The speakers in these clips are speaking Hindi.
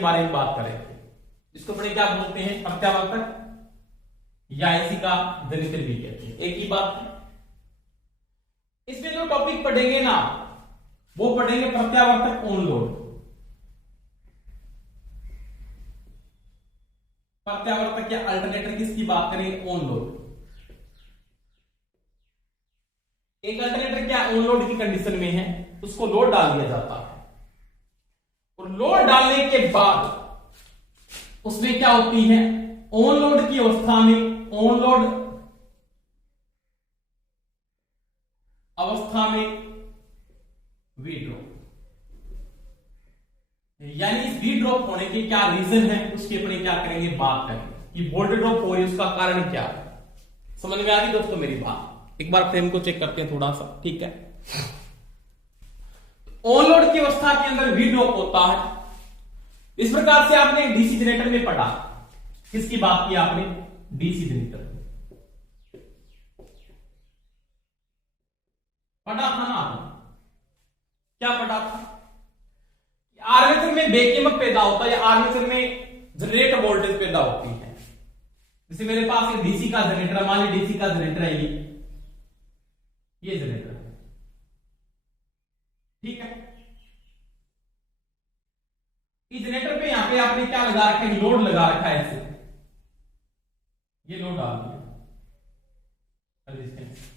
बारे में बात करेंगे। इसको अपने क्या बोलते हैं, प्रत्यावर्तक या इसी का जनित्र भी कहते हैं, एक ही बात है। इसमें जो टॉपिक पढ़ेंगे ना वो पढ़ेंगे प्रत्यावर्तक ऑन लोड। प्रत्यावर्तक या अल्टरनेटर किसकी बात करेंगे, ऑन लोड। एक अल्टरनेटर क्या ऑन लोड की कंडीशन में है, उसको लोड डाल दिया जाता है और लोड डालने के बाद उसमें क्या होती है, ऑन लोड की अवस्था में, ऑन लोड अवस्था में वी ड्रॉप, यानी इस वी ड्रॉप होने के क्या रीजन है उसकी अपने क्या करेंगे, बात करेंगे कि वोल्टेज ड्रॉप हो रही है उसका कारण क्या है। समझ में आ गई दोस्तों मेरी बात। एक बार फ्रेम को चेक करते हैं थोड़ा सा, ठीक है। ऑन लोड की अवस्था के अंदर वी ड्रॉप होता है। इस प्रकार से आपने डीसी जनरेटर में पढ़ा, किसकी बात की आपने, डीसी जनरेटर पढ़ा था ना आपने, क्या पढ़ा था, आर्मेचर में बैक ईएमएफ पैदा होता है या आर्मेचर में जनरेटर वोल्टेज पैदा होती है। जैसे मेरे पास एक डीसी का जनरेटर है, मान लीजिए डीसी का जनरेटर है, ये जनरेटर है, ठीक है। इस जनरेटर पे यहां पे आपने क्या लगा रखा है, लोड लगा रखा है, ऐसे ये लोड डाल दिया रेजिस्टेंस।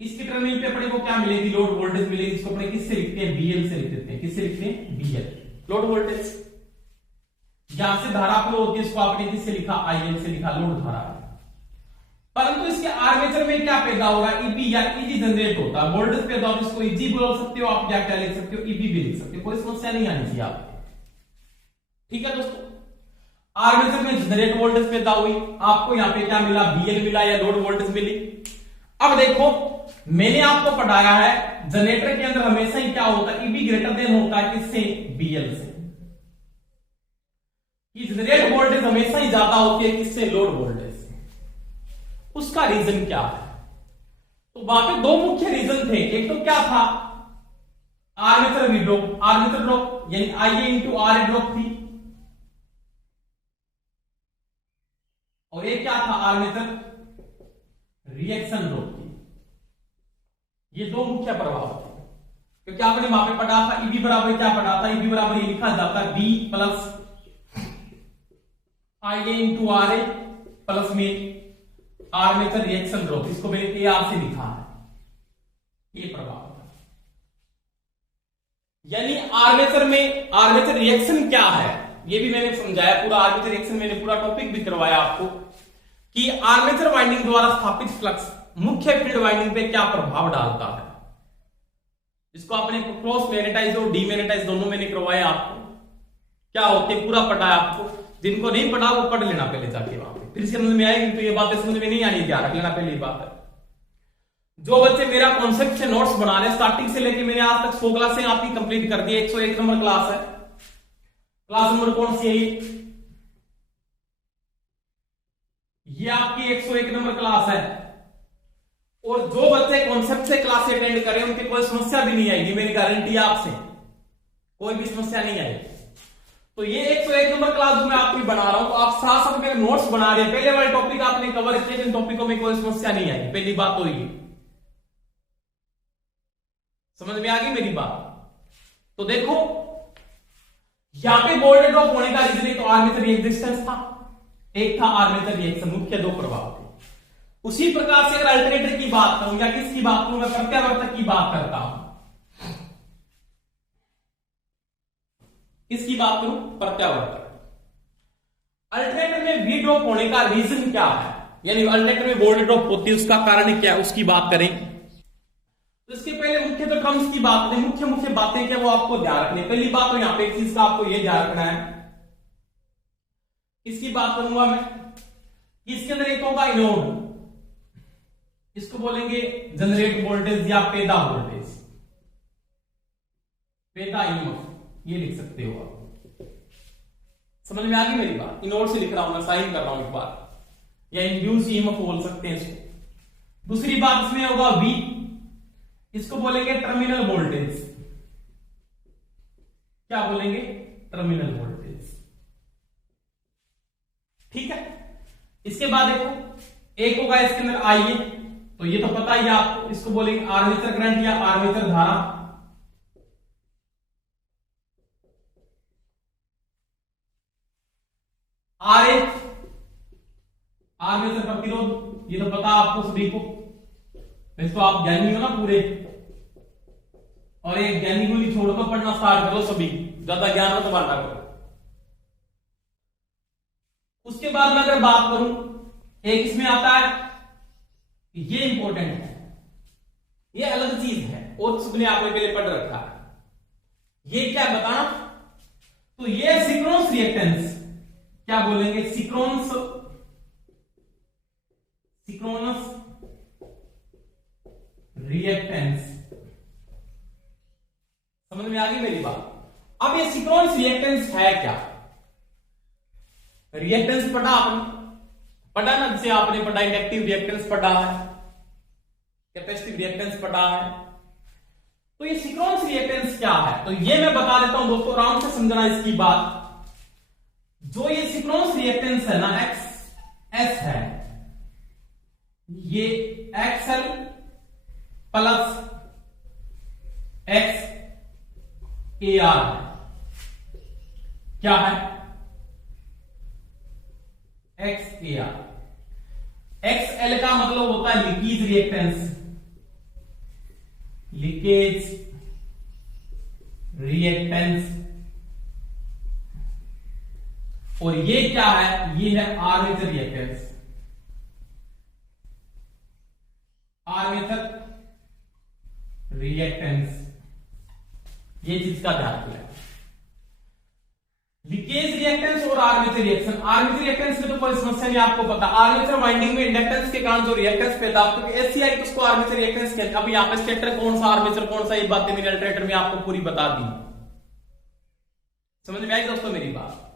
इसके टर्मिनल पे अपने को क्या मिलेगी, लोड वोल्टेज मिलेगी, इसको अपने किससे लिखते हैं, बीएल से लिख देते हैं। किससे लिखते हैं, बीएल, लोड वोल्टेज। यहां से धारा फ्लो होती है, इसको आपने किससे लिखा, आईएल से लिखा, लोड धारा। परंतु इसके आर्मेचर में क्या पैदा हो रहा है, ईबी या ईजी जनरेट होता है, वोल्टेज पैदा होता है, इसको ईजी बोल सकते हो आप, क्या क्या लिख सकते हो, ईबी भी लिख सकते हो, कोई समस्या नहीं आनी चाहिए आपको, ठीक है दोस्तों। आर्मेचर में जनरेट वोल्टेज पैदा हुई, आपको यहां पे क्या मिला, बीएल मिला या लोड वोल्टेज मिली। अब देखो मैंने आपको पढ़ाया है जनरेटर के अंदर हमेशा ही क्या होता है, ईबी ग्रेटर देन होता है किससे, बीएल से। जनरेट वोल्टेज हमेशा ही ज्यादा होती है किससे, लोड वोल्टेज से। उसका रीजन क्या है, तो वहां पे दो मुख्य रीजन थे। एक तो क्या था, armature V drop, armature drop यानी आईए इंटू आर ड्रॉप थी, और एक क्या था, आर्मेचर रिएक्शन ड्रॉप थी। ये दो मुख्य प्रभाव थे, क्योंकि आपने वहां पे पढ़ा था ईबी बराबर क्या पढ़ा था, ईबी बराबर ये लिखा जाता है बी प्लस आईए इंटू आर ए प्लस में आर्मेचर रिएक्शन ड्रॉप, इसको मैंने ए आर से लिखा है, ये प्रभाव था। यानी आर्मेचर में आर्मेचर रिएक्शन क्या है ये भी मैंने समझाया, पूरा आर्मेचर रिएक्शन मैंने पूरा टॉपिक भी करवाया आपको कि आर्मेचर वाइंडिंग द्वारा स्थापित फ्लक्स मुख्य फील्ड वाइंडिंग पे क्या प्रभाव डालता है। इसको आपने क्रॉस मैग्नेटाइज और डीमैग्नेटाइज दोनों मैंने करवाया आपको, क्या होते पूरा पढ़ा है आपको। जिनको नहीं पढ़ा वो पढ़ लेना पहले जाके वहां पे, फिर समझ में आएगी। तो ये बातें समझ में नहीं आनी, ध्यान रख लेना पहले बात है। जो बच्चे मेरा कॉन्सेप्ट से नोट्स बना रहे स्टार्टिंग से लेके मैंने आज तक 100 क्लासें आपकी कंप्लीट कर दी, 101 नंबर क्लास है। क्लास नंबर कौन सी है ये आपकी 101 नंबर क्लास है। और जो बच्चे कॉन्सेप्ट से क्लास अटेंड करें उनकी कोई समस्या भी नहीं आएगी, मेरी गारंटी है आपसे, कोई भी समस्या नहीं आएगी। तो ये 101 नंबर क्लास जो मैं आपकी बना रहा हूं, तो आप साथ साथ में नोट्स बना रहे हैं, पहले वाले टॉपिक आपने कवर किए, इन टॉपिकों में कोई समस्या नहीं आएगी, पहली बात तो ये समझ में आ गई मेरी बात। तो देखो यहां पे वोल्टेज ड्रॉप होने का रीजन तो आर्मेचर रेजिस्टेंस था, एक था आर्मेचर रिएक्शन, मुख्य दो प्रभाव थे। उसी प्रकार से अगर अल्टरनेटर की बात करूं या किसकी बात करूं, मैं प्रत्यावर्तक की बात करता हूं। किसकी बात करूं, प्रत्यावर्तक। अल्टरनेटर में वी ड्रॉप होने का रीजन क्या है, यानी अल्टरनेटर में वोल्टेज ड्रॉप होती है उसका कारण क्या है, उसकी बात करें। तो इसके पहले मुख्य तो टर्म्स की बात करें, मुख्य बातें क्या वो आपको ध्यान रखनी। पहली बात तो यहां पे एक चीज का आपको ये ध्यान रखना है, इसकी बात करूंगा मैं, इसके अंदर एक होगा इनोड, इसको बोलेंगे जनरेट वोल्टेज या पैदा वोल्टेज, पैदा ईएमएफ ये लिख सकते हो आप। समझ में आ गई मेरी बात, इनोड से लिख रहा हूं मैं, साइन कर रहा हूं एक बार, या इंड्यूस ईएमएफ बोल सकते हैं इसको। दूसरी बात इसमें होगा वी, इसको बोलेंगे टर्मिनल वोल्टेज, क्या बोलेंगे, टर्मिनल वोल्टेज। ठीक है। इसके बाद देखो एक होगा इसके अंदर आइए, तो ये तो पता ही है आपको, इसको बोलेंगे आर्मेचर करंट या आर्मेचर धारा। आर एच आर्मेचर प्रतिरोध, ये तो पता आपको सभी को, इसको आप ज्ञानी हो ना पूरे, और एक ज्ञानी को नहीं छोड़कर पढ़ना स्टार्ट करो सभी, ज्यादा ज्ञान मत बांटा करो। उसके बाद मैं अगर बात करूं, एक इसमें आता है, ये इंपॉर्टेंट है, ये अलग चीज है और सबने आपने पहले पढ़ रखा है। ये क्या बताना, तो ये सिंक्रोनस रिएक्टेंस, क्या बोलेंगे, सिंक्रोनस रिएक्टेंस। समझ में आ गई मेरी बात। अब ये सिंक्रोनस रिएक्टेंस है क्या, रिएक्टेंस पढ़ा ना, जैसे आपने पढ़ा इंडक्टिव रिएक्टेंस पढ़ा है, कैपेसिटिव रिएक्टेंस पढ़ा है, तो ये सिंक्रोनस रिएक्टेंस क्या है, तो ये मैं बता देता हूं दोस्तों, आराम से समझना इसकी बात। जो ये सिंक्रोनस रिएक्टेंस है ना, एक्स एस है, ये XL plus x A R है, क्या है, x A R. X L का मतलब होता है लीकेज रिएक्टेंस, लीकेज रिएक्टेंस, और ये क्या है, ये है आर्मेचर रिएक्टेंस, आर्मेचर रिएक्टेंस, ये चीज का ध्यान रखना। लीकेज रिएक्टेंस और आर्मेचर रिएक्शन, आर्मेचर रिएक्टेंस में तो कोई समस्या नहीं, आपको पता, आर्मेचर वाइंडिंग में इंडक्टेंस के कारण जो रिएक्टेंस पैदा होता है, एसीआई तो उसको आर्मेचर रिएक्टेंस कहते हैं। अब यहां पे स्टेटर कौन सा, आर्मेचर कौन सा, ये बातें मैंने अल्टरनेटर में आपको पूरी बता दी। समझ में आई दोस्तों मेरी बात,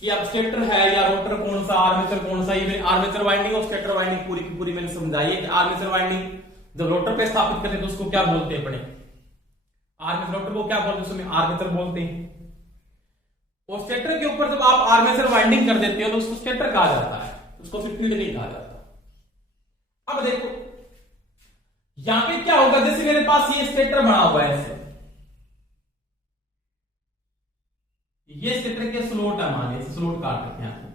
कि अब स्टेटर है या रोटर कौन सा, आर्मेचर कौन सा, ये आर्मेचर वाइंडिंग और स्टेटर वाइंडिंग पूरी की पूरी मैंने समझाई है। कि आर्मेचर वाइंडिंग जब रोटर पे स्थापित करते हैं तो उसको क्या बोलते हैं अपने, आर्मेचर, रोटर को क्या बोलते हैं, उसमें आर्मेचर बोलते हैं। और स्टेटर के ऊपर जब आप आर्मेचर वाइंडिंग कर देते हो तो उसको स्टेटर कहा जाता है, उसको फिर फील्ड नहीं कहा जाता। अब देखो यहां पे क्या होगा, जैसे मेरे पास ये स्टेटर बना हुआ है ऐसे, ये स्टेटर के स्लोट है, मान लीजिए स्लोट काट रखे हैं,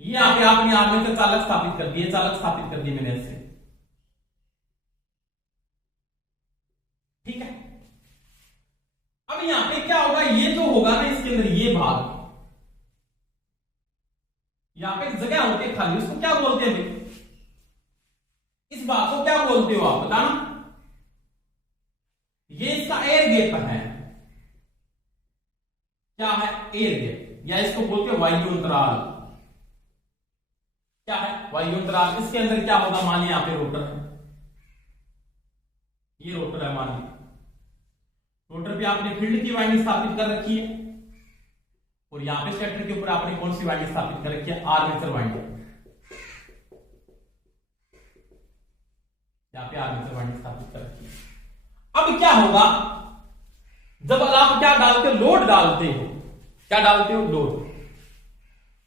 ये यहां पे आपने आर्मेचर चालक स्थापित कर दिए, चालक स्थापित कर दिए मैंने ऐसे, ठीक है। अब यहां पे क्या होगा, ये जो होगा ना इसके अंदर ये भाग, यहां पे जगह होती है खाली, उसको क्या बोलते हैं भाई, इस भाग को क्या बोलते हो आप बताना, ये इसका एयर गैप है, क्या है, एयर गैप, या इसको बोलते हैं वायु अंतराल, क्या है, वायु अंतराल। इसके अंदर क्या होगा, मानिए यहां पे रोटर है, ये रोटर है, मानिए रोटर पे आपने फील्ड की वाइंडिंग स्थापित कर रखी है, और यहां पे स्टेटर के ऊपर आपने कौन सी वाइंडिंग स्थापित कर रखी है, आर्मेचर वाइंडिंग, यहां पे आर्मेचर वाइंडिंग स्थापित कर रखी है। अब क्या होगा, जब आप क्या डालते हो, लोड डालते हो, क्या डालते हो, लोड।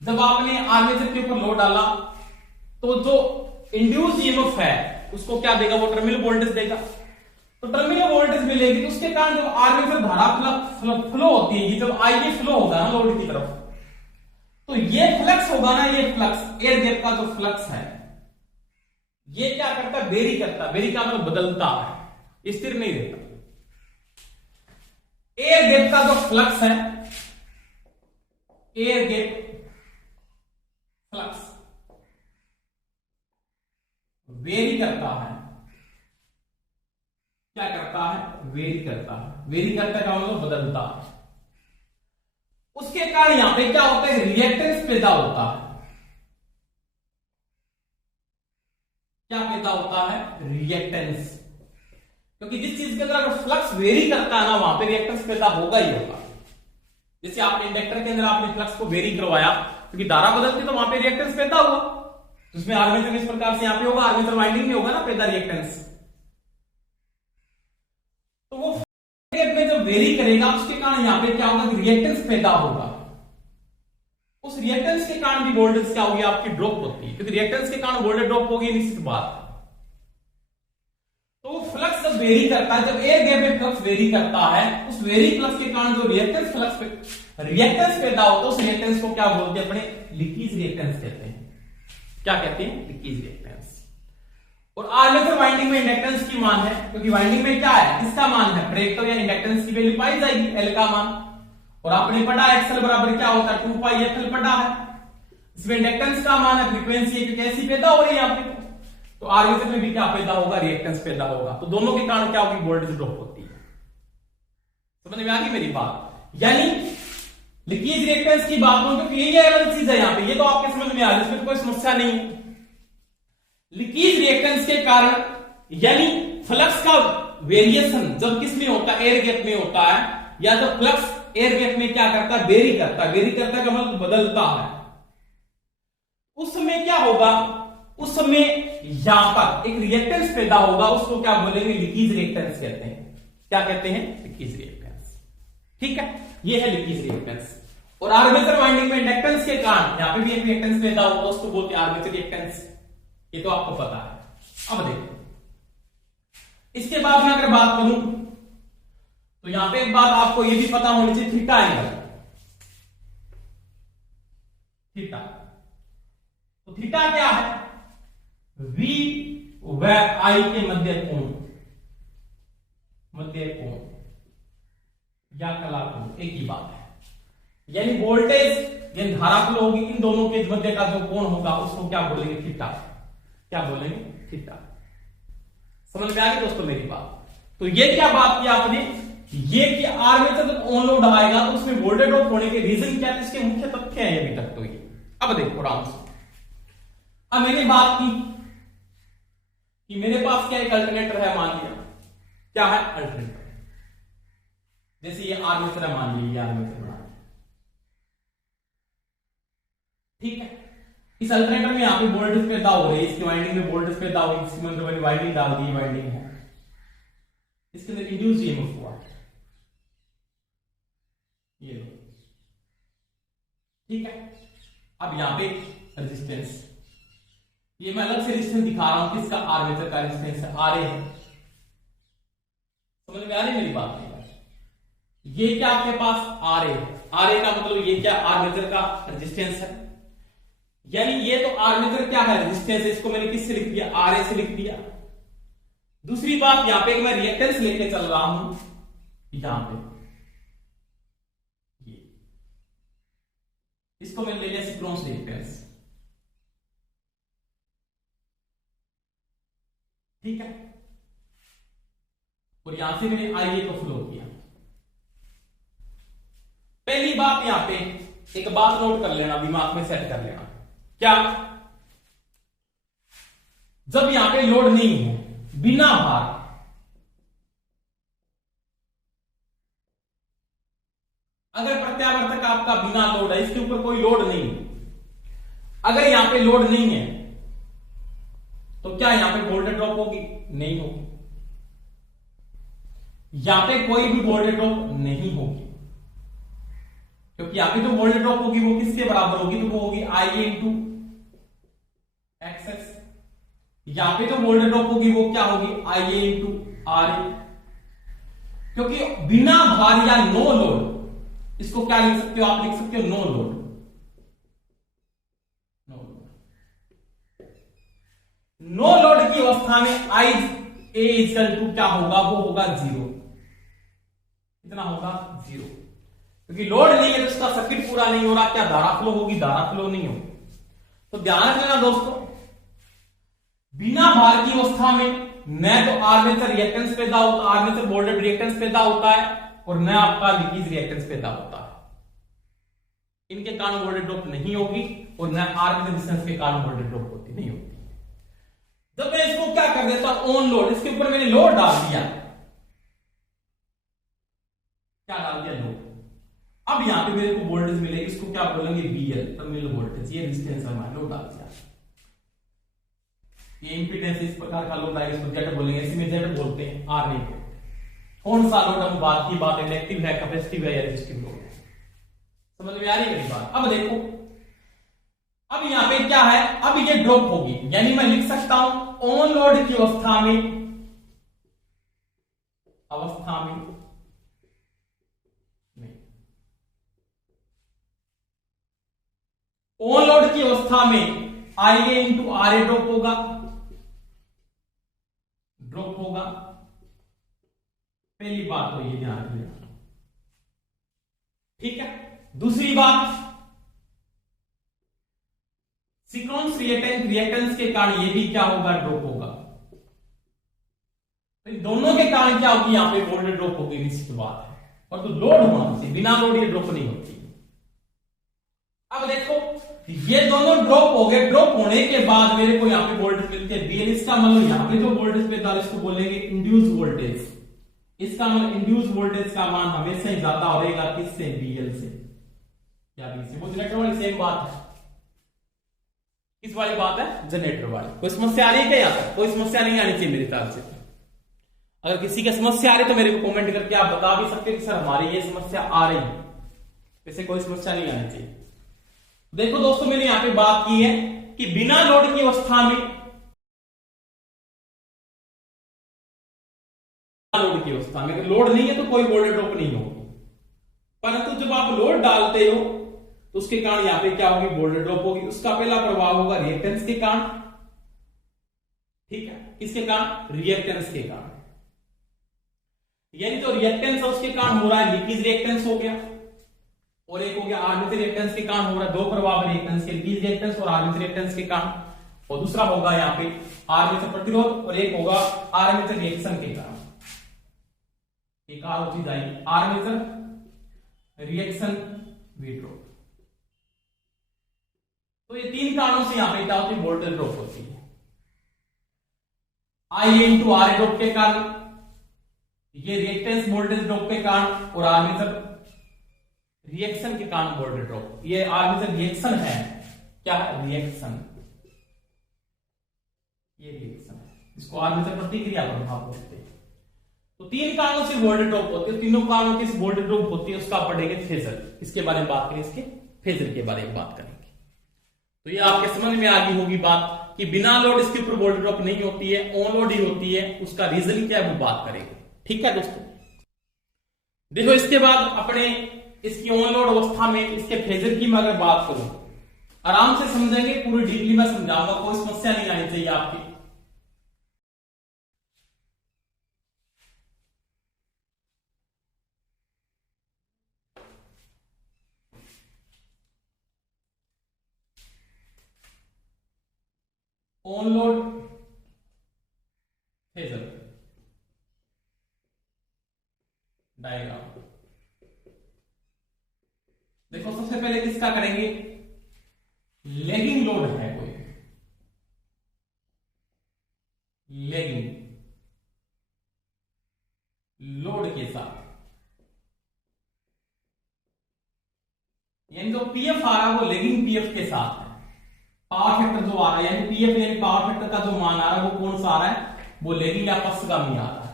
जब आपने आर्मेचर के ऊपर लोड डाला तो जो इंड्यूस ईएमएफ है उसको क्या देगा, वो टर्मिनल वोल्टेज देगा। तो टर्मिनल वोल्टेज मिलेगी तो उसके कारण जब आर्मेचर धारा फ्लो होती है, जब आईए फ्लो होगा ना लोड की तरफ, तो ये फ्लक्स होगा ना, ये फ्लक्स एयर गैप का जो फ्लक्स है, ये क्या करता है, वेरी करता है, वेरी का मतलब बदलता है, स्थिर नहीं रहता। एयर गैप का जो फ्लक्स है, एयर गैप फ्लक्स वेरी करता है, क्या करता है, वेरी करता है, वेरी करता है का मतलब बदलता है। उसके कारण यहां पे क्या होता है, रिएक्टेंस पैदा होता है, क्या पैदा होता है, रिएक्टेंस, क्योंकि जिस चीज के अंदर अगर फ्लक्स वेरी करता है ना, वहां पे रिएक्टेंस पैदा होगा ही होगा। जैसे आपने इंडक्टर के अंदर आपने फ्लक्स को वेरी करवाया, क्योंकि धारा बदलती तो वहां पे रिएक्टेंस पैदा हुआ, तो उसमें आर्मेचर इस प्रकार से यहां पे होगा, आर्मेचर वाइंडिंग में होगा ना पैदा रिएक्टेंस, तो वो करेगा उसके कारण यहां पे क्या होगा कि रिएक्टेंस पैदा होगा, उस रिएक्टेंस के कारण भी वोल्टेज क्या होगी आपकी ड्रॉप होती है, क्योंकि रिएक्टेंस के कारण वोल्टेज ड्रॉप होगी निश्चित बात। तो फ्लक्स जब वेरी करता है, जब एयर गैप में फ्लक्स वेरी करता है, उस वेरी फ्लक्स के कारण जो रिएक्टेंस पैदा होता है, उस रिएक्टेंस को क्या बोलते हैं अपने लीकेज रिएक्टेंस कहते हैं। क्या कहते हैं? Leakage reactance. और आर्मेचर वाइंडिंग में इंडक्टेंस की मान है, क्योंकि वाइंडिंग में क्या है, किसका मान है, प्रेक्टो या इंडक्टेंस की वैल्यू पाई जाएगी, एल का मान। और आपने पढ़ा एक्सएल बराबर क्या होता है 2 पाई एफएल पढ़ा है। इसमें इंडक्टेंस का मान है, फ्रीक्वेंसी है, कैसी पैदा हो रही है यहाँ पे, तो आर्मेचर में भी क्या पैदा होगा, रिएक्टेंस पैदा होगा। तो दोनों के कारण क्या होगी, वोल्टेज ड्रॉप होती है। समझ में आ गई मेरी बात? यानी लीकेज रिएक्टेंस की बात करूं तो ये अलग चीज है यहाँ पे, ये तो आपके समझ में आ रहा है, इसमें तो कोई समस्या नहीं है। लीकेज रिएक्टेंस के कारण यानी फ्लक्स का वेरिएशन जब किस में होता है, एयर गैप में होता है, या तो फ्लक्स एयर गैप में क्या करता है, वेरी करता है। वेरी करता है का मतलब बदलता है। उस समय क्या होगा, उस समय यहां पर एक रिएक्टेंस पैदा होगा, उसको क्या बोलेंगे, लीकेज रिएक्टेंस कहते हैं। क्या कहते हैं? Leakage reactance. ठीक है, ये है लीकेज रिएक्टेंस। और आर्मेचर वाइंडिंग में इंडक्टेंस के कारण यहां पे भी एक रिएक्टेंस पैदा होगा, उसको बोलते हैं आर्मेचर रिएक्टेंस। ये तो आपको पता है। अब देखो इसके बाद में अगर बात करूं तो यहां पे एक बात आपको ये भी पता होनी चाहिए, थीटा एंगल। थीटा, तो थीटा क्या है, V व I के मध्य कोण या कला कोण एक ही बात है। यानी वोल्टेज यानी धारा फ्लो होगी, इन दोनों के मध्य का जो कोण होगा उसको क्या बोलेंगे, थीटा। क्या बोलेंगे, थीटा। समझ में आ गई दोस्तों मेरी बात? तो ये क्या बात की आपने, ये कि आर्मेचर जब ऑन लोड आएगा तो उसमें वोल्टेज ड्रॉप होने के रीजन क्या है, इसके मुख्य तथ्य हैं अभी तक। तो ये अब देखो आराम से, अब मैंने बात की कि मेरे पास क्या एक अल्टरनेटर है, मान लिया क्या है, अल्टरनेटर। जैसे ये आर्मेचर है, मान लीजिए आर्मेचर बना, ठीक है। इस अल्टरनेटर में यहां पे वोल्टेज पैदा हो रही है, इसकी वाइंडिंग में वोल्टेज पैदा हो रही है, इसकी मतलब वाइंडिंग डाल दी, वाइंडिंग है, इसके अंदर इंड्यूस ईएमएफ हुआ, ये लो, ठीक है। अब यहां पे रेजिस्टेंस, ये मैं अलग से रेजिस्टेंस दिखा रहा हूं, किसका, आर्मेचर का रेजिस्टेंस है, आरए है। समझ में आ रही मेरी बात? ये क्या आपके पास आरए है, आरए का मतलब ये क्या, आर्मेचर का रेजिस्टेंस है। यानी ये तो आर्मेचर क्या है, रेजिस्टेंस है, इसको मैंने किससे लिख दिया, आरए से लिख दिया। दूसरी बात यहां पे मैं रिएक्टेंस लेके चल रहा हूं, यहां पे ये, इसको मैंने ले लिया सिंक्रोनस रिएक्टेंस, ठीक है। और यहां से मैंने आईए को फ्लो किया। पहली बात यहां पे एक बात नोट कर लेना, दिमाग में सेट कर लेना, क्या, जब यहां पे लोड नहीं है, बिना भार, अगर प्रत्यावर्तक आपका बिना लोड है, इसके ऊपर कोई लोड नहीं, अगर यहां पे लोड नहीं है तो क्या यहां पे वोल्टेज ड्रॉप होगी, नहीं होगी। यहां पे कोई भी वोल्टेज ड्रॉप नहीं होगी, क्योंकि यहां पे जो वोल्टेज ड्रॉप होगी वो किसके बराबर होगी, तो वो होगी आईए इंटू एक्सएस। यहां पे जो वोल्टेज ड्रॉप होगी वो क्या होगी, आईए इंटू आरए। क्योंकि बिना भार या नो लोड, इसको क्या लिख सकते हो आप, लिख सकते हो नो लोड। नो लोड की अवस्था में आई ए इक्वल टू क्या होगा, वो होगा जीरो। कितना होगा, जीरो। क्योंकि लोड नहीं है तो इसका सर्किट पूरा नहीं हो रहा, क्या धारा फ्लो होगी, धारा फ्लो नहीं होगी। तो ध्यान रखना दोस्तों, बिना भार की अवस्था में न तो आर्मेचर रिएक्टेंस पैदा होता, आर्मेचर वोल्टेज रिएक्टेंस पैदा होता है, और न आपका लीकेज रिएक्टेंस पैदा होता है। इनके कारण वोल्टेज ड्रॉप नहीं होगी, और न आर्मेचर रेजिस्टेंस के कारण वोल्टेज ड्रॉप होती नहीं होगी। जब मैं इसको क्या कर देता हूं, ऑन लोड, इसके ऊपर मैंने लोड डाल दिया, क्या डाल दिया, लोड। अब यहां पे मेरे को वोल्टेज मिलेगी, इसको क्या बोलेंगे, बीएल, टर्मिनल वोल्टेज। ये रेजिस्टेंस है हमारा, लोड डाल दिया, ये इंपीडेंस इस प्रकार का लोड आएगा, इसको जेड बोलेंगे, इसी में जेड बोलते हैं, आर नहीं को। कौन सा लोड हम बात की बात इंडक्टिव है, कैपेसिटिव है या रेजिस्टिव लोड है। समझ में आ रही है मेरी बात। अब देखो, अब यहां पे क्या है, अब ये ड्रॉप होगी, यानी मैं लिख सकता हूं ऑन लोड की अवस्था में ऑन लोड की अवस्था में IA इंटू RA ड्रॉप होगा, पहली बात तो ये ध्यान रखिएगा। ठीक है, दूसरी बात, सिक्वेंस रिएक्टेंस के कारण ये भी क्या होगा, ड्रॉप होगा। तो दोनों के कारण क्या होगी, यहां पे वोल्टेज ड्रॉप होगी, निश्चित बात है। और तो लोड होना चाहिए, बिना लोड ये ड्रॉप नहीं होती। अब देखो, ये दोनों ड्रॉप हो गए, ड्रॉप होने के बाद मेरे को यहाँ पे वोल्टेज मिलते हैं BL। इसका मतलब यहाँ पे जो वोल्टेज पे था इसको बोलेंगे इंड्यूस वोल्टेज। इसका मतलब इंड्यूस वोल्टेज का मान हमेशा ही ज्यादा होगा किससे, BL से या B से। वो जनरेटर वाली सेम बात है। किस वाली बात है, जनरेटर वाली। कोई समस्या आ रही है क्या, यहाँ तक कोई समस्या नहीं आनी चाहिए मेरे ख्याल से। अगर किसी की समस्या आ रही तो मेरे को कमेंट करके आप बता भी सकते हैं कि सर हमारी ये समस्या आ रही है, वैसे कोई समस्या नहीं आनी चाहिए। देखो दोस्तों, मैंने यहां पे बात की है कि बिना लोड की अवस्था में, लोड की अवस्था में लोड नहीं है तो कोई वोल्टेज ड्रॉप नहीं होगी, परंतु जब आप लोड डालते हो तो उसके कारण यहां पे क्या होगी, वोल्टेज ड्रॉप होगी। उसका पहला प्रभाव होगा रिएक्टेंस के कारण। ठीक है, किसके कारण, रिएक्टेंस के कारण। यानी जो रिएक्टेंस है उसके कारण हो रहा है लीकेज रिएक्टेंस हो गया, और एक हो गया आर्मेचर रिएक्टेंस के कारण हो रहा है। दो प्रभाव रिएक्टेंस के, लीकेज रिएक्टेंस और आर्मेचर रिएक्टेंस के कारण। और दूसरा होगा यहाँ पे आर्मेचर प्रतिरोध, और एक होगा आर्मेचर रिएक्शन के कारण। एक और चीज आएगी, आर्मेचर रिएक्शन विड्रॉप। तो ये तीन कारणों से यहां पे क्या होती है, वोल्टेज ड्रॉप होती है। IA इंटू RA ड्रॉप के कारण, ये रिएक्टेंस वोल्टेज ड्रॉप के कारण, और आर्मेचर रिएक्शन के कारण वोल्टेज ड्रॉप। ये आर्मेचर रिएक्शन है, क्या है, रिएक्शन, ये रिएक्शन है, इसको आर्मेचर प्रतिक्रिया प्रभाव बोलते हैं। तो तीन कारणों से वोल्टेज ड्रॉप होती है। तीनों कारणों के वोल्टेज ड्रॉप होती है, उसका पढ़ेंगे फेजर। इसके बारे में बात करें, इसके फेजर के बारे में बात करेंगे। तो ये आपके समझ में आ गई होगी बात कि बिना लोड इसके ऊपर वोल्टेज ड्रॉप नहीं होती है, ऑन लोड ही होती है। उसका रीजन क्या है वो बात करेंगे। ठीक है दोस्तों, देखो इसके बाद अपने इसकी ऑन लोड अवस्था में इसके फेजर की मैं अगर बात करूं, आराम से समझेंगे, पूरी डीपली में समझाऊंगा, कोई समस्या नहीं आनी चाहिए आपकी। On load phasor diagram. देखो सबसे पहले किसका करेंगे, लेगिंग लोड है कोई, लेगिंग लोड के साथ, यानी जो पीएफ आ रहा है वो लेगिंग पीएफ के साथ है। पावर फैक्टर जो आ रहा है, यानी पीएफ यानी पावर फैक्टर का जो मान आ रहा है वो कौन सा आ रहा है, वो लेगिंग या पक्षगामी आ रहा है।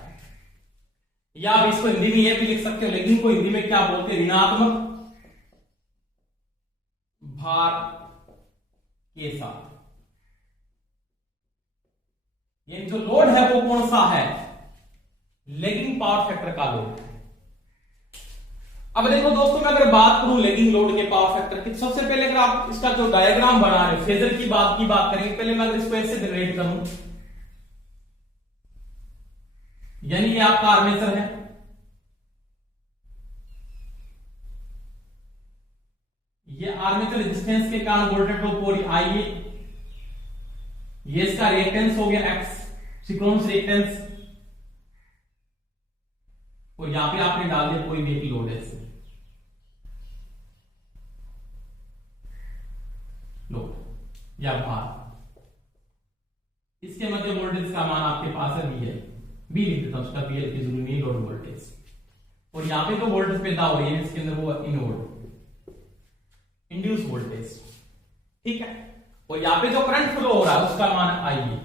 या आप इसको हिंदी में ये भी लिख सकते हो, लेगिंग को हिंदी में क्या बोलते हैं, ऋणात्मक भार के साथ। ये जो लोड है वो कौन सा है, लेगिंग पावर फैक्टर का लोड है। अब देखो दोस्तों, मैं अगर बात करूं लेगिंग लोड के पावर फैक्टर की, सबसे पहले अगर आप इसका जो डायग्राम बना रहे हो, फेजर की बात करेंगे, पहले मैं अगर इसको ऐसे जनरेट करूं, यानी ये आपका आर्मेचर है, ये आर्मेचर रेजिस्टेंस के कारण वोल्टेज ड्रॉप हो रही IA, ये इसका रिएक्टेंस हो गया X, सिक्वेंस रिएक्टेंस, और यहां पे आपने डाल दिया कोई भी एक लोड है, लोड या भार। इसके मध्य वोल्टेज का मान आपके पास है VL, भी लिख देता हूं, उसका VL की जरूरी नहीं, लोड वोल्टेज। और यहां पे तो वोल्टेज पैदा हो रही है, इसके अंदर वो इनवर्ड इंड्यूस वोल्टेज। ठीक है, और यहां पे जो करंट फ्लो हो रहा है उसका मान IA।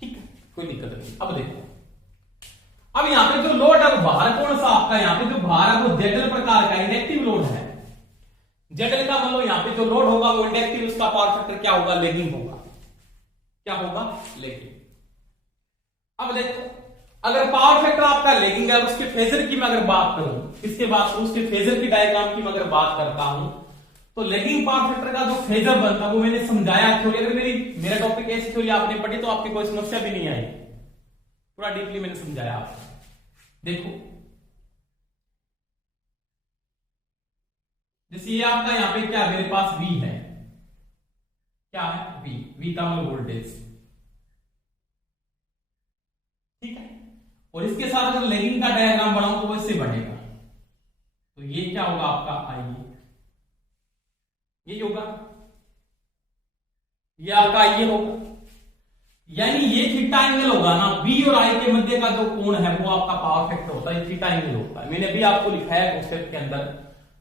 ठीक है, कोई दिक्कत नहीं। अब देखो अब यहाँ पे जो लोड है वो भार कौन सा आपका, यहाँ पे जो भार है वो जटिल प्रकार का इंडक्टिव लोड है। जटिल का मतलब यहाँ पे जो लोड होगा वो इंडक्टिव, उसका पावर फैक्टर क्या होगा, लेगिंग होगा। क्या होगा, लेगिंग। अब देखो अगर पावर फैक्टर आपका लेगिंग है, उसके फेजर की मैं अगर बात करूं, किसके बात करूं, उसके फेजर की डायग्राम की मैं अगर बात करता हूं, तो लेगिंग पावर फैक्टर का जो फेजर बनता है वो मैंने समझाया थ्योरी। अगर मेरा टॉपिक ऐसी थ्योरी आपने पढ़ी तो आपकी कोई समस्या भी नहीं आई, पूरा डीपली मैंने समझाया आपको। देखो जैसे ये आपका यहाँ पे क्या मेरे पास V है, क्या है V का मतलब वोल्टेज, ठीक है। और इसके साथ अगर लेगिंग का डायग्राम बनाऊं तो वो इससे बनेगा, तो ये क्या होगा आपका I, ये होगा, ये आपका ये होगा, यानी ये थीटा एंगल होगा ना, बी और आई के मध्य का जो कोण है वो आपका पावर फैक्टर होता है, थीटा एंगल होता है। मैंने अभी आपको लिखा है कॉन्सेप्ट के अंदर,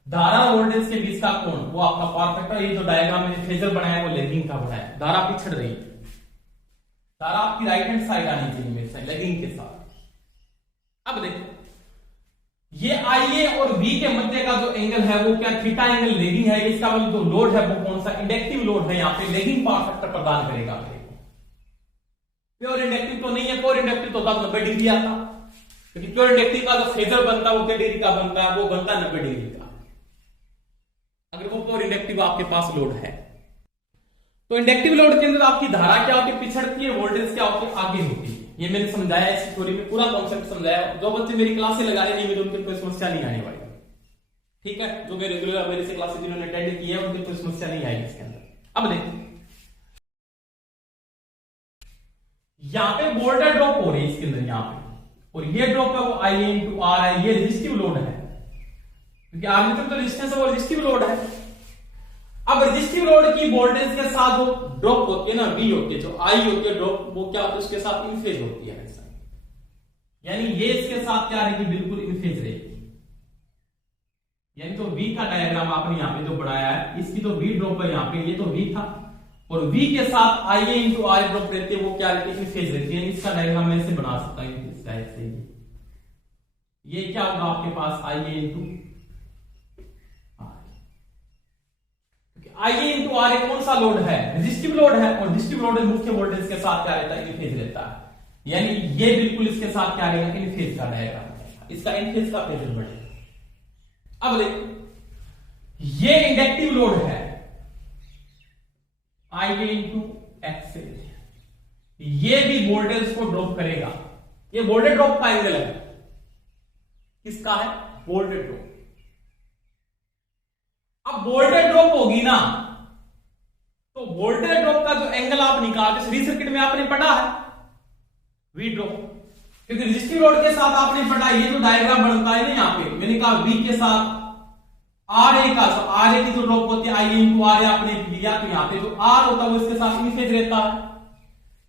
धारा और वोल्टेज के बीच का कोण वो आपका पावर फैक्टर। ये जो डायग्राम मैंने फेजर बनाया वो लेगिंग का बनाया, धारा पिछड़ रही है, धारा आपकी राइट हैंड साइड आनी चाहिए मेरे साइड लेगिंग के साथ। अब देखो ये IA और B के मध्य का जो एंगल है वो क्या, थीटा एंगल लेगिंग है। इसका मतलब जो लोड है वो कौन सा, इंडक्टिव लोड है, यहाँ पे लेगिंग पावर फैक्टर प्रदान करेगा मेरे को। प्योर इंडक्टिव तो नहीं है, प्योर इंडक्टिव तो तब 90 डिग्री आता, क्योंकि प्योर इंडक्टिव का जो फेजर बनता है वो क्या डिग्री का बनता है, वो बनता है 90 डिग्री का, अगर वो प्योर इंडक्टिव आपके पास लोड है। तो इंडक्टिव लोड के अंदर आपकी धारा क्या होती है, पिछड़ती है, वोल्टेज क्या होती है, आगे होती है। ये मैंने समझाया इस थ्योरी में, पूरा कॉन्सेप्ट समझाया। जो बच्चे मेरी क्लासे लगा रहे नहीं, उनके कोई समस्या नहीं आने वाली, ठीक है। जो मेरे रेगुलर मेरे से क्लासेस जिन्होंने अटेंड की है उनकी कोई समस्या नहीं आएगी इसके अंदर। अब देखो यहाँ पे वोल्टेज ड्रॉप हो रही है इसके अंदर यहाँ पे, और ये ड्रॉप है वो IA इंटू R है, ये रेजिस्टिव लोड है, क्योंकि आर्मेचर तो रेजिस्टेंस है वो रेजिस्टिव लोड है। अब रेजिस्टिव लोड की वोल्टेज के साथ जो ड्रॉप होती है ना, V होती है, जो I होती है ड्रॉप, वो क्या होती है, उसके साथ इन फेज होती है, यानी ये इसके साथ क्या रहेगी, बिल्कुल इन फेज रहेगी। यानी तो V का डायग्राम आपने यहाँ पे जो बनाया है, इसकी तो V ड्रॉप है यहाँ पे, ये तो V था, और V के साथ IA इंटू R ड्रॉप रहती है, वो क्या रहती है, इन फेज रहती है। इसका डायग्राम मैं ऐसे बना सकता हूं, ये क्या होगा आपके पास IA into IA into R कौन सा लोड है, रेजिस्टिव लोड है, और रेजिस्टिव लोड मुख्य वोल्टेज के साथ क्या रहता है, इन फेज रहता है। यानी ये बिल्कुल इसके साथ क्या रहेगा, इन फेज का डायग्राम, इसका इन फेज का फेजर बढ़ेगा। अब देखो ये इंडक्टिव लोड है IA इंटू X, ये भी वोल्टेज को ड्रॉप करेगा। ये वोल्टेज ड्रॉप का एंगल है, किसका है, वोल्टेज ड्रॉप। अब वोल्टेज ड्रॉप होगी ना, तो वोल्टेज ड्रॉप का जो एंगल आप निकालते, सीरीज सर्किट में आपने पढ़ा है V ड्रॉप, क्योंकि रेजिस्टिव लोड के साथ आपने पढ़ा, ये जो डायग्राम बनता है ना यहाँ पे, मैंने कहा V के साथ RA का, तो RA की जो ड्रॉप होती है IA इंटू RA आपने लिया, तो यहाँ पे जो R होता है वो इसके साथ इन फेज रहता है।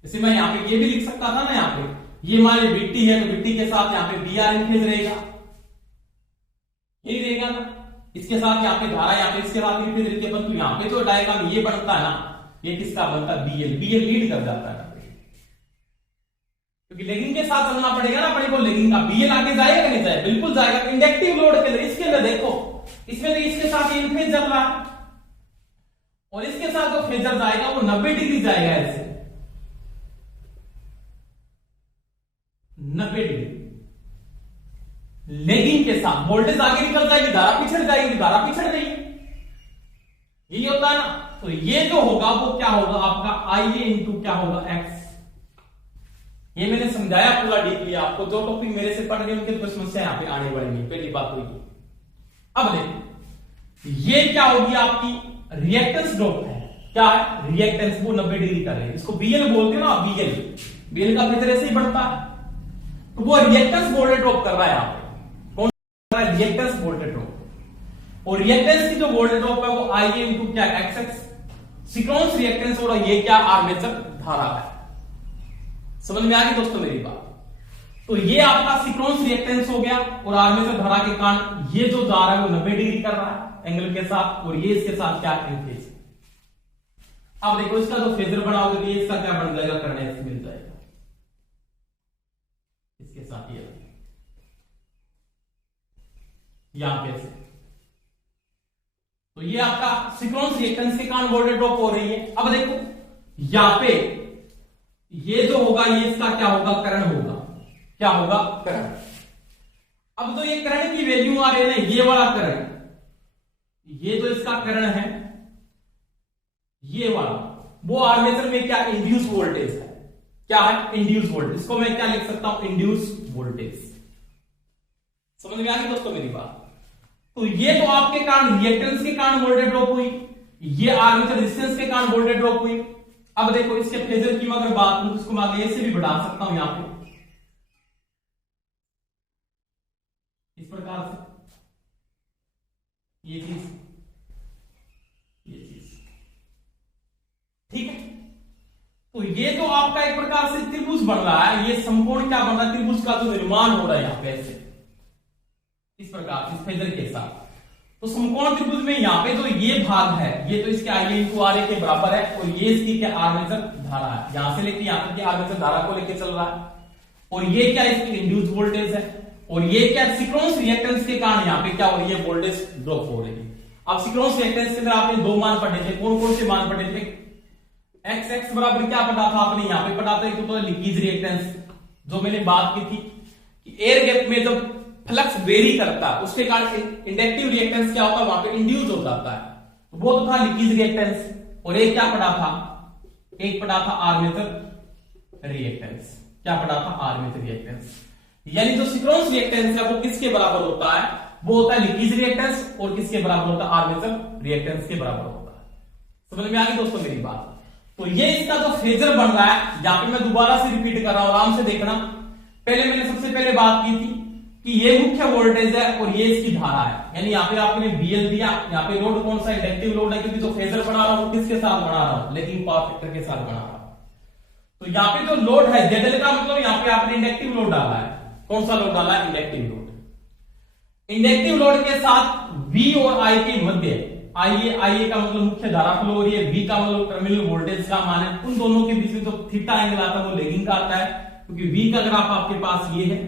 जैसे मैं यहाँ पे ये भी लिख सकता था ना, यहाँ पे ये हमारे VT है, तो VT के साथ यहाँ पे BR इन फेज रहेगा, यही रहेगा ना। इसके साथ यहाँ पे धारा, यहाँ पे इसके साथ इन फेज रहती है, परंतु यहाँ पे जो डायग्राम ये बनता है ना, ये किसका बनता है, BL लीड कर जाता है, क्योंकि लेगिंग के साथ चलना पड़ेगा ना अपने को, लेगिंग का BL आगे जाएगा नहीं जाएगा, बिल्कुल जाएगा। इंडक्टिव लोड के अंदर, इसके अंदर देखो, इसमें तो इसके साथ इन फेज चल रहा है, और इसके साथ जो फेजर जाएगा वो 90 डिग्री जाएगा, ऐसे 90 डिग्री लेगिंग के साथ। वोल्टेज आगे निकल जाएगी, धारा पिछड़ जाएगी, धारा पिछड़ रही है, यही होता है ना। तो ये जो होगा वो क्या होगा आपका IA इंटू क्या होगा X। ये मैंने समझाया पूरा डीपली आपको, जो टॉपिक मेरे से पढ़ रहे उनके कोई समस्या यहाँ पे आने वाली नहीं, पहली बात हुई। अब देखो ये क्या होगी आपकी रिएक्टेंस ड्रॉप है, क्या है रिएक्टेंस, वो 90 डिग्री का है, इसको BL बोलते हो ना, BL का फेजर ऐसे ही बढ़ता है, तो वो रिएक्टेंस वोल्टेज ड्रॉप कर रहा है यहाँ पे, कौन कर रहा है, रिएक्टेंस वोल्टेज ड्रॉप। और रिएक्टेंस की जो वोल्टेज ड्रॉप है वो IA इंटू क्या XX, सिक्वेंस रिएक्टेंस हो रहा है, ये क्या आर्मेचर धारा है। समझ में आ गई दोस्तों मेरी बात। तो ये आपका सीक्वेंस रिएक्टेंस हो गया, और आर्मेचर धारा के कारण ये जो जा रहा है वो 90 डिग्री कर रहा है एंगल के साथ, और ये इसके साथ क्या इन फेज। अब देखो इसका जो फेजर बनाओगे तो ये इसका क्या बन जाएगा, करने से मिल जाएगा इसके साथ ये। यहां पे से, तो ये आपका सिंक्रोनस रिएक्टेंस के कारण वोल्टेज ड्रॉप हो रही है। अब देखो यहां पे ये जो होगा ये इसका क्या होगा, करंट होगा, क्या होगा, करंट। अब तो ये करंट की वैल्यू आ रही है ना, ये वाला करंट, ये जो इसका करंट है ये वाला, वो आर्मेचर में क्या इंड्यूस वोल्टेज है, क्या है, इंड्यूस वोल्टेज। इसको मैं क्या लिख सकता हूं, इंड्यूस वोल्टेज। समझ में आ गई दोस्तों मेरी बात। तो ये तो आपके कारण रिएक्टेंस के कारण वोल्टेज ड्रॉप हुई, ये आर्मेचर रेजिस्टेंस के कारण वोल्टेज ड्रॉप हुई। अब देखो इसके फेजर की अगर बात करूं तो इसको मैं आगे से भी बढ़ा सकता हूं, यहां पे इस प्रकार से, ये चीज ठीक है। तो ये तो आपका एक प्रकार से त्रिभुज बन रहा है, ये समकोण क्या बन रहा है, त्रिभुज का जो निर्माण हो रहा है यहां पे ऐसे इस प्रकार इस फेजर के साथ। तो समकोण त्रिभुज में यहां पे जो ये भाग है ये तो इसके आई इंटू आर ए के बराबर है, और ये इसकी क्या आर्मेचर धारा है, यहां से लेके यहां तक की आर्मेचर धारा को लेके चल रहा है, और ये क्या इसकी इंड्यूस वोल्टेज है, और ये क्या सिंक्रोनस रिएक्टेंस के कारण यहां पे क्या हो रही है, वोल्टेज ड्रॉप हो रही है। अब सिंक्रोनस रिएक्टेंस के अंदर आपने दो मान पढ़े थे, कौन कौन से मान पढ़े थे, एक्स एक्स बराबर क्या पढ़ा था आपने, यहां पे पढ़ा था एक तो लीकेज रिएक्टेंस, जो मैंने बात की थी कि एयर गैप में जब फ्लक्स वेरी करता है उसके कारण इंडक्टिव रिएक्टेंस क्या होता है, वहां पे इंड्यूस हो जाता है, वो तो था लीकेज रिएक्टेंस। और एक क्या पढ़ा था, एक पढ़ा था आर्मेचर रिएक्टेंस, क्या पढ़ा था, आर्मेचर रिएक्टेंस। यानी जो सिंक्रोनस रिएक्टेंस है वो किसके बराबर होता है, वो होता है लीकेज रिएक्टेंस, और किसके बराबर होता है, आर्मेचर रिएक्टेंस के बराबर होता है। समझ में आ गई दोस्तों मेरी बात। तो ये इसका जो फेजर बन रहा है, जहां पे मैं दोबारा से रिपीट कर रहा हूं, आराम से देखना। पहले मैंने सबसे पहले बात की थी कि ये मुख्य वोल्टेज है और ये इसकी धारा है, यानी यहाँ पे आपने बीएल दिया, यहाँ पे लोड कौन सा, इंडक्टिव लोड है, क्योंकि जो फेजर बना रहा हूं किसके साथ बना रहा हूं, लेकिन पावर फैक्टर के साथ बना रहा हूं। तो यहाँ पे जो लोड है जेडएल का मतलब यहाँ पे आपने इंडक्टिव लोड डाला है, कौन सा लोड डाला है, इंडक्टिव लोड। इंडक्टिव लोड के साथ V और I के मध्य, IA का मतलब मुख्य धारा फ्लो हो रही है, V का मतलब टर्मिनल वोल्टेज का मान है, उन दोनों के बीच में जो थीटा एंगल आता है वो लेगिंग का आता है, क्योंकि V का ग्राफ आपके पास ये है,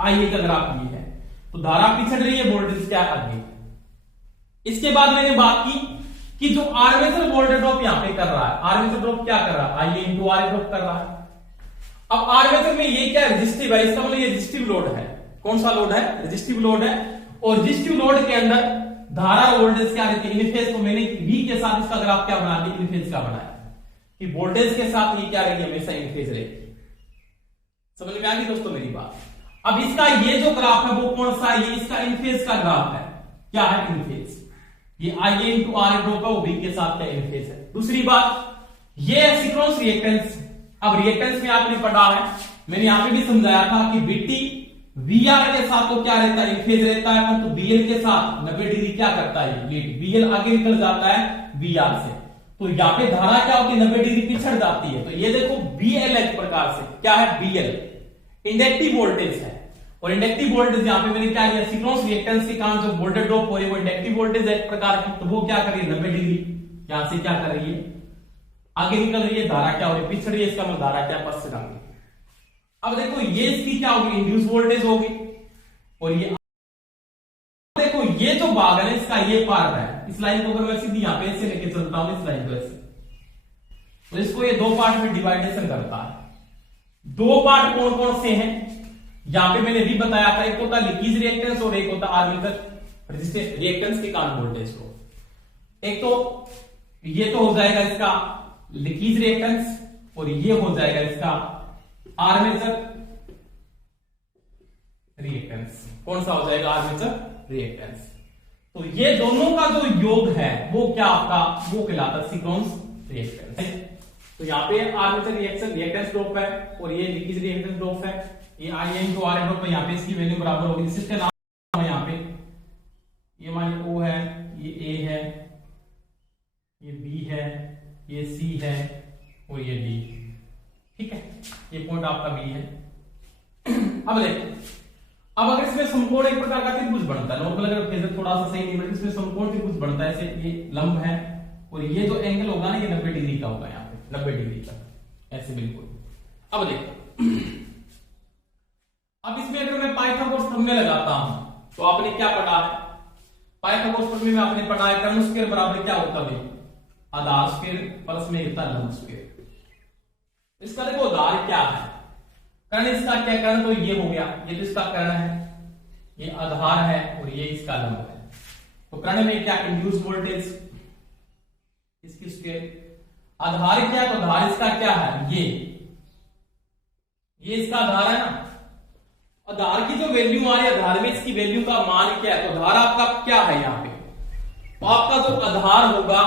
IA का ग्राफ ये है, तो धारा पिछड़ रही है, वोल्टेज क्या आगे। इसके बाद मैंने बात की कि जो आर्मेचर वोल्टेज ड्रॉप यहां पे कर रहा है, आर्मेचर ड्रॉप क्या कर रहा है, IA इंटू आर ड्रॉप कर रहा है। अब आर्मेचर में ये क्या रेजिस्टिव है, इसका मतलब ये रेजिस्टिव लोड है, कौन सा लोड है, रेजिस्टिव लोड है, और रेजिस्टिव लोड के अंदर धारा वोल्टेज क्या रहती है, इन फेज। तो मैंने V के साथ इसका ग्राफ क्या बना दिया, इन फेज का बनाया, कि वोल्टेज के साथ ये क्या रहेगी, हमेशा इन फेज रहेगी। समझ में आ गई दोस्तों मेरी बात। अब इसका ये जो ग्राफ है वो कौन सा है, ये इसका इन फेज का ग्राफ है, क्या है, इन फेज। ये IA इंटू आर ड्रॉप है, वो V के साथ क्या इन फेज है। दूसरी बात, ये है सिंक्रोनस रिएक्टेंस। अब रिएक्टेंस में आपने पढ़ा है, मैंने यहां पे भी समझाया था कि VT VR के साथ तो क्या रहता है, फेज रहता है, परंतु BL के साथ 90 डिग्री क्या करता है, लीड। BL आगे निकल जाता है VR से, तो यहाँ पे धारा क्या होती है, 90 डिग्री पिछड़ जाती है। तो ये देखो BL एक प्रकार से क्या है, BL इंडक्टिव वोल्टेज है, और इंडक्टिव वोल्टेज यहाँ पे मैंने क्या लिया, सिंक्रोनस रिएक्टेंस के कारण जो वोल्टेज ड्रॉप हो रही है वो इंडक्टिव वोल्टेज है एक प्रकार की, तो वो क्या कर रही है, 90 डिग्री यहां से क्या कर रही है, आगे निकल रही है, धारा क्या हो रही है, पिछड़ रही है, इसका मतलब धारा क्या पश्चिम होगी। अब देखो ये इसकी क्या होगी, इंड्यूस वोल्टेज होगी, और ये देखो ये जो भाग है इसका ये पार्ट है, इस लाइन को अगर मैं सीधी यहां पे ऐसे लेके चलता हूं, इस लाइन को ऐसे, तो इसको ये दो पार्ट में डिवाइडेशन करता है। दो पार्ट कौन कौन से हैं, यहां पे मैंने भी बताया था, एक होता लीकेज रिएक्टेंस और एक होता आर्मेचर रेजिस्टेंस रिएक्टेंस के कारण वोल्टेज को। एक तो ये तो हो जाएगा इसका लीकेज रिएक्टेंस, और ये हो जाएगा इसका आर्मेचर रिएक्टेंस। कौन सा हो जाएगा, आर्मेचर रिएक्टेंस। तो ये दोनों का जो योग है वो क्या आपका, वो कहलाता है सिंक्रोनस रिएक्टेंस। तो यहाँ पे आर्मेचर रिएक्टेंस ड्रॉप है, और ये लीकेज रिएक्टेंस ड्रॉप है, ये IA इंटू आर ड्रॉप है, यहाँ पे इसकी वैल्यू बराबर होगी, इसके नाम है यहाँ पे, ये मान O है, ये A है, ये B है, ये C है, और ये D। ठीक है, ये पॉइंट आपका B है। अब देखो, अब अगर इसमें समकोण एक प्रकार का त्रिभुज बनता है, नॉर्मल अगर फेजर थोड़ा सा सही नहीं बनता, इसमें समकोण त्रिभुज बनता है, ऐसे ये लंब है, और ये जो एंगल होगा ना ये 90 डिग्री का होगा, यहाँ पे 90 डिग्री का, ऐसे बिल्कुल। अब देखो, अब इसमें अगर मैं पाइथागोरस प्रमेय लगाता हूं, तो आपने क्या पढ़ा है, पाइथागोरस प्रमेय में आपने पढ़ा है कर्ण स्क्वायर बराबर क्या होता है, आधार स्क्वायर प्लस में होता है लंब स्क्वायर। इसका देखो आधार क्या है, कर्ण इसका क्या, कर्ण तो ये हो गया, ये तो इसका कर्ण है, ये आधार है और ये इसका लंब है। तो कर्ण में क्या, इंड्यूस वोल्टेज इसकी स्क्वायर, आधार क्या, तो आधार इसका क्या है, ये इसका आधार है ना। आधार की जो वैल्यू आ रही है, आधार में इसकी वैल्यू का मान क्या है, तो आधार आपका क्या है यहाँ पे, तो आपका जो आधार होगा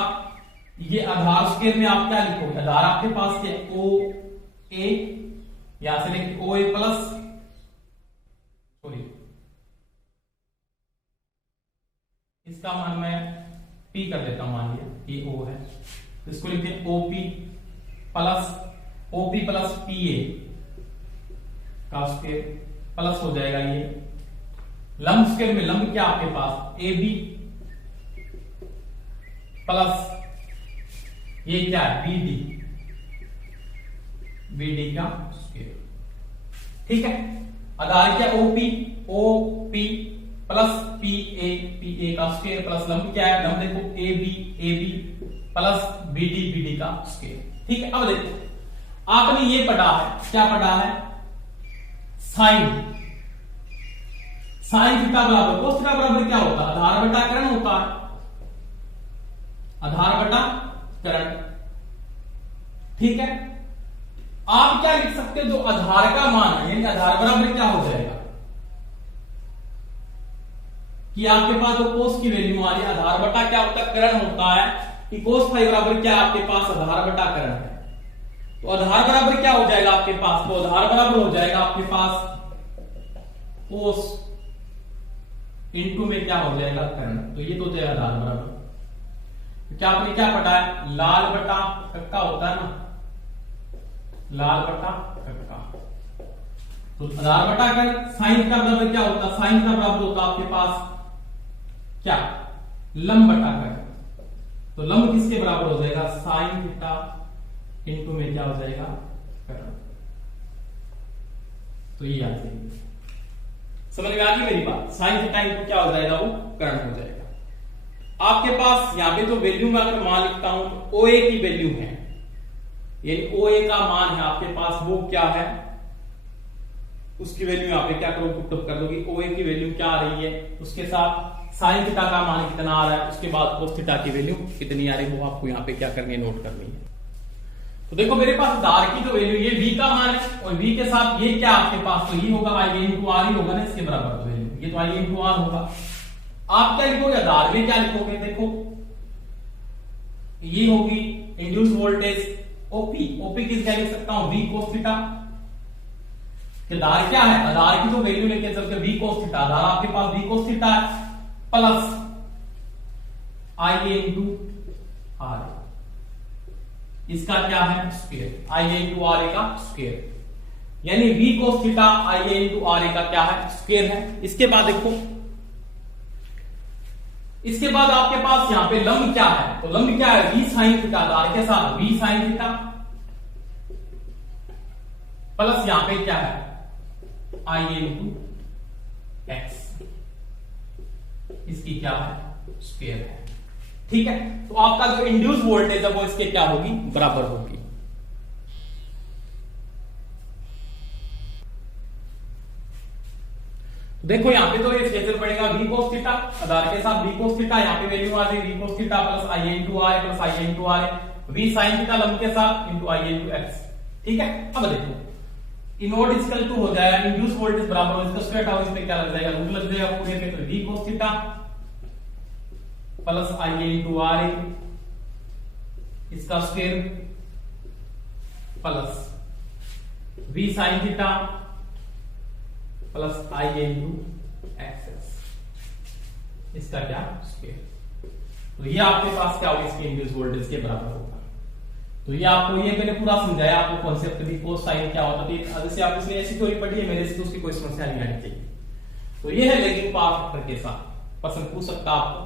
ये आधार स्क्वायर में आप क्या लिखोगे, आधार आपके पास क्या, ओ ए, यहां से लिखिए ओ ए प्लस, सॉरी इसका मान मैं पी कर देता हूं, मान लिया ये ओ है, तो इसको लिखते हैं ओपी प्लस पी ए का स्क्वायर प्लस हो जाएगा ये लंब स्क्वायर में, लंब क्या आपके पास ए बी प्लस ये क्या है बी डी का स्क्वायर, ठीक है। आधार क्या, ओपी प्लस पी ए का स्क्वायर प्लस लंब क्या है, लंब देखो A B plus B D का स्क्वायर, ठीक है। अब देखो आपने ये पढ़ा है, क्या पढ़ा है, साइन थीटा बराबर कोस थीटा बराबर क्या होता है, आधार बटा कर्ण होता है, आधार बटा कर्ण, ठीक है। आप क्या लिख सकते हो, जो आधार का मान है यानी आधार बराबर क्या हो जाएगा, कि आपके पास जो कोस की वैल्यू आ रही है, आधार बटा क्या होता है, कर्ण होता है, कि कोस फाई बराबर क्या आपके पास आधार बटा कर्ण है, तो आधार बराबर क्या हो जाएगा आपके पास, तो आधार बराबर हो जाएगा आपके पास कोस इनटू में क्या हो जाएगा कर्ण, तो ये तो हो जाएगा आधार बराबर। तो क्या आपने क्या पढ़ा है, लाल बटा कक्का होता है ना, लाल बटा कक्का, तो आधार बटा कर्ण, साइन का बराबर क्या होता है, साइन का बराबर होता है आपके पास क्या, लंब बटा कर्ण, तो लंब किसके बराबर हो जाएगा, साइन थीटा इनटू में क्या हो जाएगा कर्ण, तो ये आ जाएगी, समझ में आ गई मेरी बात, साइन थीटा इनटू क्या हो जाएगा, वो कर्ण हो जाएगा। आपके पास यहां पे तो वैल्यू में अगर मान लिखता हूं तो ओ ए की वैल्यू है, यानी ओ ए का मान है आपके पास, वो क्या है, उसकी वैल्यू यहां पे क्या करो, पुट कर दोगे, ओ ए की वैल्यू क्या आ रही है, उसके साथ साइन थीटा का मान कितना आ रहा है, उसके बाद कोस थीटा की वैल्यू कितनी आ रही है, वो आपको यहाँ पे क्या करनी है, नोट करनी है। तो देखो मेरे पास आधार की तो वैल्यू ये v का मान है, और v के साथ ये क्या आपके पास, तो ये होगा आई इंटू आर ही होगा ना, इसके बराबर तो वैल्यू ये तो आई इंटू आर होगा। आप क्या लिखोगे, आधार में क्या लिखोगे, देखो ये होगी इंड्यूस वोल्टेज ओपी किस क्या लिख सकता हूं, v कोस थीटा, आधार क्या है, आधार की तो वैल्यू लेके चलते v कोस थीटा, आधार आपके पास v कोस थीटा है प्लस आई इंटू आर, इसका क्या है स्क्वायर, आई इंटू आर का स्क्वायर, यानी v cos theta I into R का क्या है, स्क्वायर है। इसके बाद देखो, इसके बाद आपके पास यहां पे लंब क्या है, तो लंब क्या है, v साइन थीटा, आधार के साथ v साइन थीटा प्लस यहां पे क्या है, आई इंटू एक्स, इसकी क्या है स्क्वायर है, ठीक है। तो आपका जो इंड्यूस वोल्टेज है वो इसके क्या होगी, बराबर होगी। देखो यहां पे तो ये फेजर पड़ेगा v cos थीटा, आधार के साथ v cos थीटा, यहां पे वैल्यू आ जाएगी v cos theta plus i into R plus i into R, v sin theta लंब के साथ इंटू i इंटू x, ठीक है। अब देखो इनवर्ट इक्वल टू हो जाएगा इंड्यूस वोल्टेज बराबर हो, इसका स्क्वायर हटाओ, इसमें क्या लग जाएगा, रूट लग जाएगा पूरे पे, तो v cos theta plus i into R, इसका square plus v sin theta plus I into X, इसका क्या स्क्वायर, तो ये आपके पास क्या होगा, इसके इंड्यूस वोल्टेज के बराबर होगा। तो ये आपको ये मैंने पूरा समझाया आपको कॉन्सेप्ट भी, कोस साइन क्या होता है, जैसे आप इसलिए ऐसी थ्योरी पढ़ी है मेरे से, तो उसकी कोई समस्या नहीं आनी चाहिए। तो ये है लेकिंग पावर फैक्टर के साथ, प्रश्न पूछ सकता आपको।